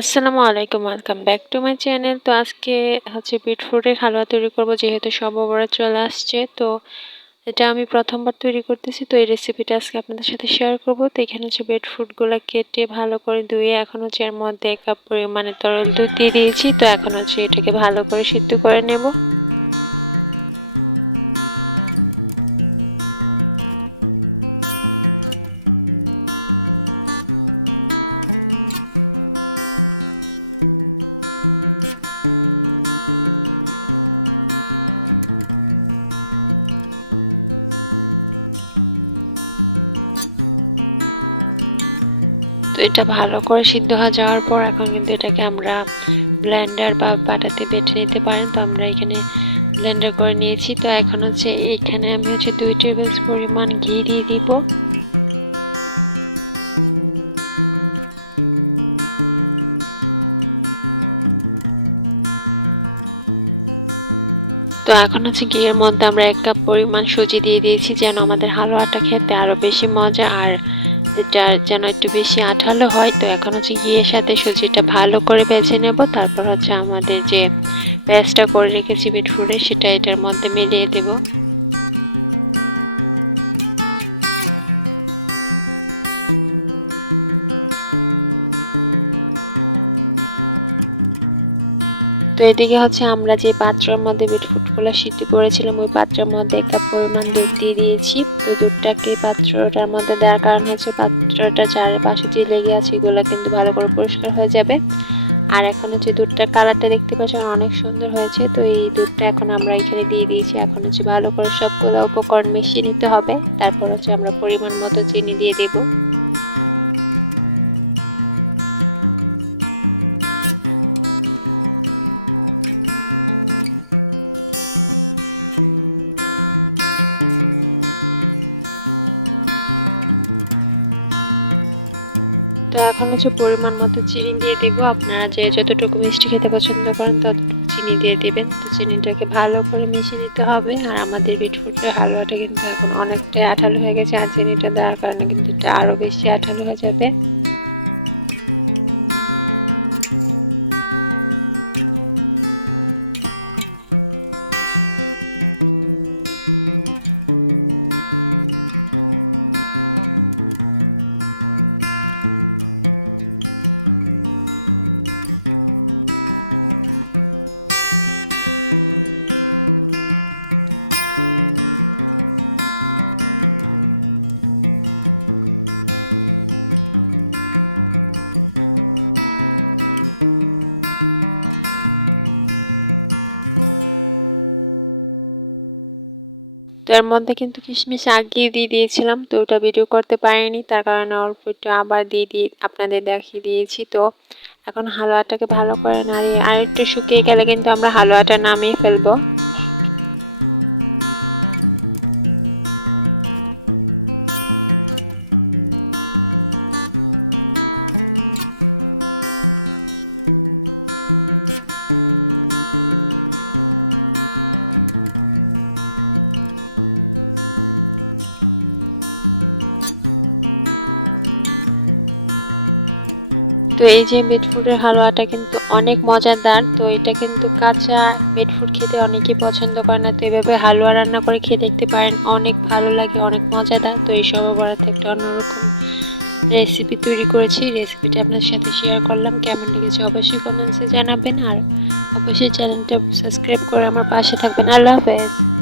আসসালামু আলাইকুম, welcome back to my channel. তো আজকে হচ্ছে বিটরুটের হালুয়া তৈরি করব, যেহেতু শবে বরাত চলে আসছে। তো এটা আমি প্রথমবার তৈরি করতেছি, তো এই রেসিপিটা আজকে আপনাদের সাথে শেয়ার করব। তো এখানে হচ্ছে বিটরুটগুলো কেটে ভালো করে ধুয়ে এখন হচ্ছে এর মধ্যে 1 কাপ পরিমাণে তরল দুধ দিয়ে দিয়েছি। তো এখন হচ্ছে এটাকে ভালো করে সিদ্ধ করে নেব। তো এটা ভালো করে সিদ্ধ হয়ে যাওয়ার পর এখন কিন্তু এটাকে আমরা ব্লেন্ডার বা পাটাতে বেটে নিতে পারেন। তো আমরা এখানে ব্লেন্ডার করে নিয়েছি। তো এখন হচ্ছে এখানে আমি হচ্ছে 2 টেবিল পরিমাণ ঘি দিয়ে দিব। তো এখন হচ্ছে ঘিয়ের মধ্যে আমরা 1 কাপ পরিমাণ সুজি দিয়ে দিয়েছি, যেন আমাদের হালুয়াটা খেতে আরো বেশি মজা আর এটা যেন একটু বেশি আঠালো হয়। তো এখন হচ্ছে ঘিয়ের সাথে সুজিটা ভালো করে ভেজে নেব। তারপর হচ্ছে আমাদের যে পেস্টটা করে রেখেছি বিটরুটের, সেটা এটার মধ্যে মিলিয়ে দেব। তো এদিকে হচ্ছে আমরা যে পাত্রের মধ্যে বিটরুটগুলো সিদ্ধ করেছিলাম, ওই পাত্রের মধ্যে 1 কাপ পরিমাণ দুধ দিয়ে দিয়েছি। তো দুধটাকে পাত্রটার মধ্যে দেওয়ার কারণে হচ্ছে পাত্রটা চারপাশে যে লেগে আছে এগুলো কিন্তু ভালো করে পরিষ্কার হয়ে যাবে। আর এখন হচ্ছে দুধটার কালারটা দেখতে পাচ্ছেন অনেক সুন্দর হয়েছে। তো এই দুধটা এখন আমরা এখানে দিয়ে দিয়েছি। এখন হচ্ছে ভালো করে সবগুলো উপকরণ মিশিয়ে নিতে হবে। তারপর হচ্ছে আমরা পরিমাণ মতো চিনি দিয়ে দেবো। তো এখন হচ্ছে পরিমাণ মতো চিনি দিয়ে দিব। আপনারা যে যতটুকু মিষ্টি খেতে পছন্দ করেন ততটুকু চিনি দিয়ে দিবেন। তো চিনিটাকে ভালো করে মিশিয়ে নিতে হবে। আর আমাদের বিটরুটের হালুয়াটা কিন্তু এখন অনেকটাই আঠালো হয়ে গেছে, আর চিনিটা দেওয়ার কারণে কিন্তু এটা আরো বেশি আঠালো হয়ে যাবে। তো এর মধ্যে কিন্তু কিশমিশ আগিয়ে দিয়ে দিয়েছিলাম, তো ওটা ভিডিও করতে পারিনি, তার কারণে অল্প একটু আবার দিয়ে আপনাদের দেখিয়ে দিয়েছি। তো এখন হালুয়াটাকে ভালো করে নাড়িয়ে আর একটু শুকিয়ে গেলে কিন্তু আমরা হালুয়াটা নামিয়ে ফেলবো। তো এই যে বিটরুটের হালুয়াটা কিন্তু অনেক মজাদার। তো এটা কিন্তু কাঁচা বিটরুট খেতে অনেকেই পছন্দ করে না, তো এভাবে হালুয়া রান্না করে খেয়ে দেখতে পারেন, অনেক ভালো লাগে, অনেক মজাদার। তো এই শবে বরাতে একটা অন্যরকম রেসিপি তৈরি করেছি, রেসিপিটা আপনার সাথে শেয়ার করলাম। কেমন লেগেছে অবশ্যই কমেন্টসে জানাবেন, আর অবশ্যই চ্যানেলটা সাবস্ক্রাইব করে আমার পাশে থাকবেন। আল্লাহ হাফেজ।